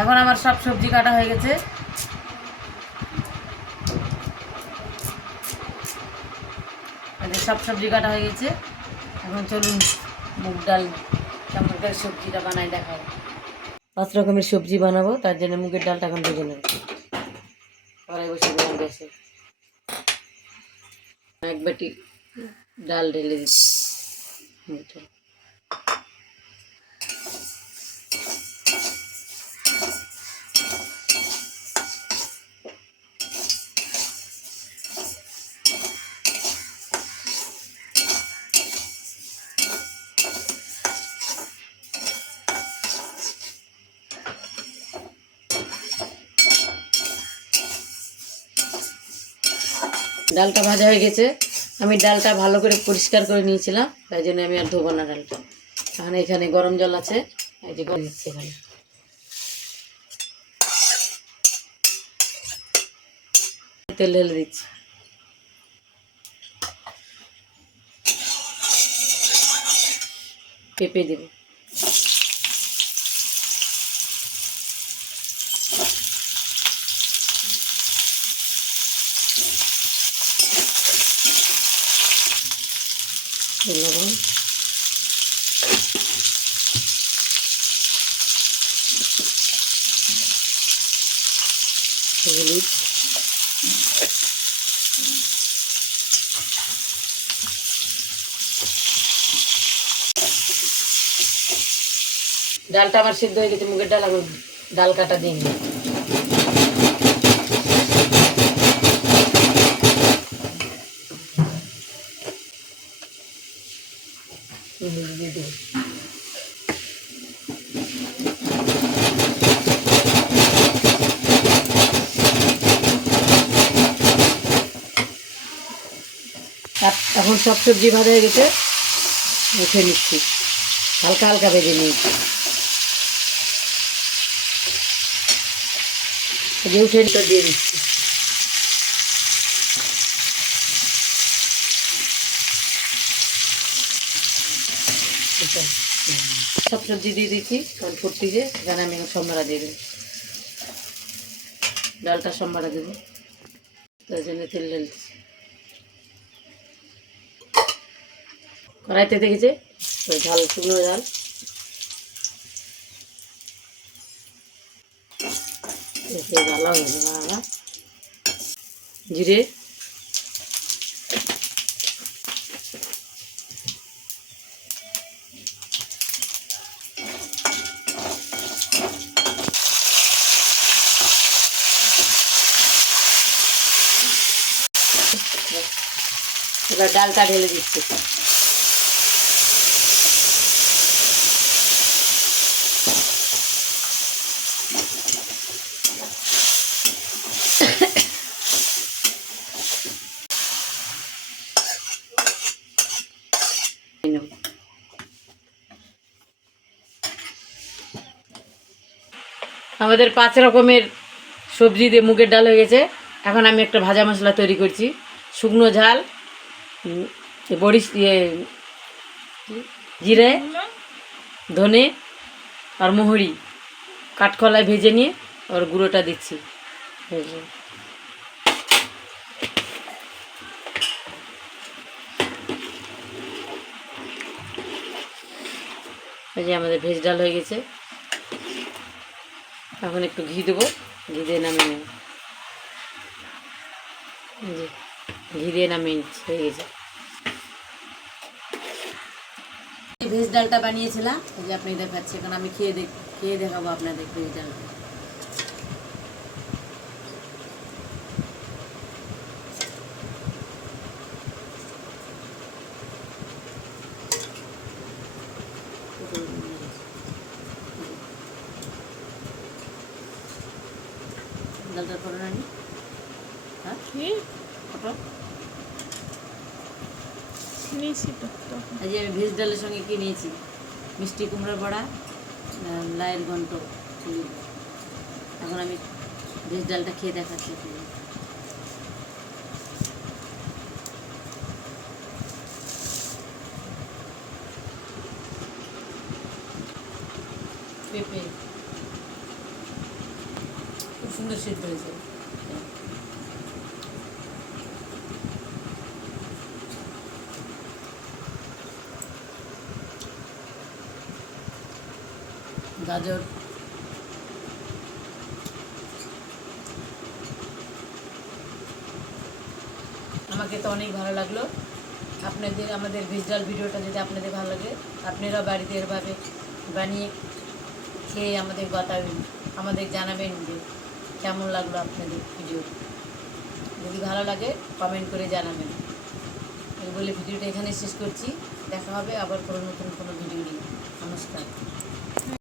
এখন আমার সব সবজি কাটা হয়ে গেছে। সব সবজি কাটা হয়ে গেছে। এখন চলুন মুগ ডাল করে সবজিটা বানাই দেখাবো পাঁচ রকমের সবজি বানাবো, তার জন্য মুগের ডালটা এখন ভেজে নেব। কড়াই বসে দিলাম গ্যাসে। এক বাটি ডাল ঢেলে দিচ্ছি। ডালটা ভাজা হয়ে গেছে। আমি ডালটা ভালো করে পরিষ্কার করে নিয়েছিলাম, তাই জন্য আমি আর ধোবো না ডালটা। এখন এখানে গরম জল আছে, এই যে গরম দিচ্ছি এখানে। তেল ঢেলে দিচ্ছি। পেঁপে দেবো। ডালটা আমার সিদ্ধ হয়ে গেছে মুগের ডাল ডাল কাটা দেবো এখন সব সবজি ভাজা হয়ে গেছে, উঠে নিচ্ছি। হালকা হালকা ভেজে নিয়েছি। যে উঠে দিয়ে দিচ্ছি সব সবজি দিয়ে দিচ্ছি, কারণ ফুটতি যে, এখানে আমি সম্বারা দিয়ে দেবো। ডালটা সম্বারা দেবো। তার জন্য তেল ঢেলছি কড়াইতে দেখেছে? ঝাল, শুকনো ঝাল। জিরে। এবার ডালটা ঢেলে দিচ্ছি। আমাদের পাঁচ রকমের সবজি দিয়ে মুগের ডাল হয়ে গেছে। এখন আমি একটা ভাজা মশলা তৈরি করছি। শুকনো ঝাল বড়ি ইয়ে? জিরে, ধনে আর মোহরি। কাঠকলায় ভেজে নিয়ে ওর গুঁড়োটা দিচ্ছি। এই যে। আমাদের ভেজ ডাল হয়ে গেছে। এখন একটু ঘি দেবো। ঘি দিয়ে নামিয়ে নেব। এই যে ঘি দিয়ে নামিয়ে নিচ্ছি হয়ে গেছে ভেজ ডালটা বানিয়েছিলাম এই যে আপনি দেখাচ্ছি এখন আমি খেয়ে দেখ খেয়ে দেখাবো আপনাদের ভেজ ডালটা। ডালটা করে নানি হ্যাঁ? তো। আমি ভেজ ডালের সঙ্গে কি নিয়েছি? মিষ্টি কুমড়া বড়া আহ, লাইয়ের ঘন্ট এখন আমি ভেজ ডালটা খেয়ে দেখাচ্ছি। পেঁপে। সুন্দর সিদ্ধ হয়েছে। গাজর। আমাকে তো অনেক ভালো লাগল। আপনাদের, আমাদের ভিজুয়াল ভিডিওটা যদি আপনাদের ভালো লাগে আপনারা বাড়িতে এভাবে বানিয়ে খেয়ে আমাদের বাতাবেন আমাদের জানাবেন যে কেমন লাগল আপনাদের ভিডিও যদি ভালো লাগে কমেন্ট করে জানাবেন। এই বলে ভিডিওটা এখানে শেষ করছি। দেখা হবে আবার কোনো নতুন কোনো ভিডিও নিয়ে। নমস্কার।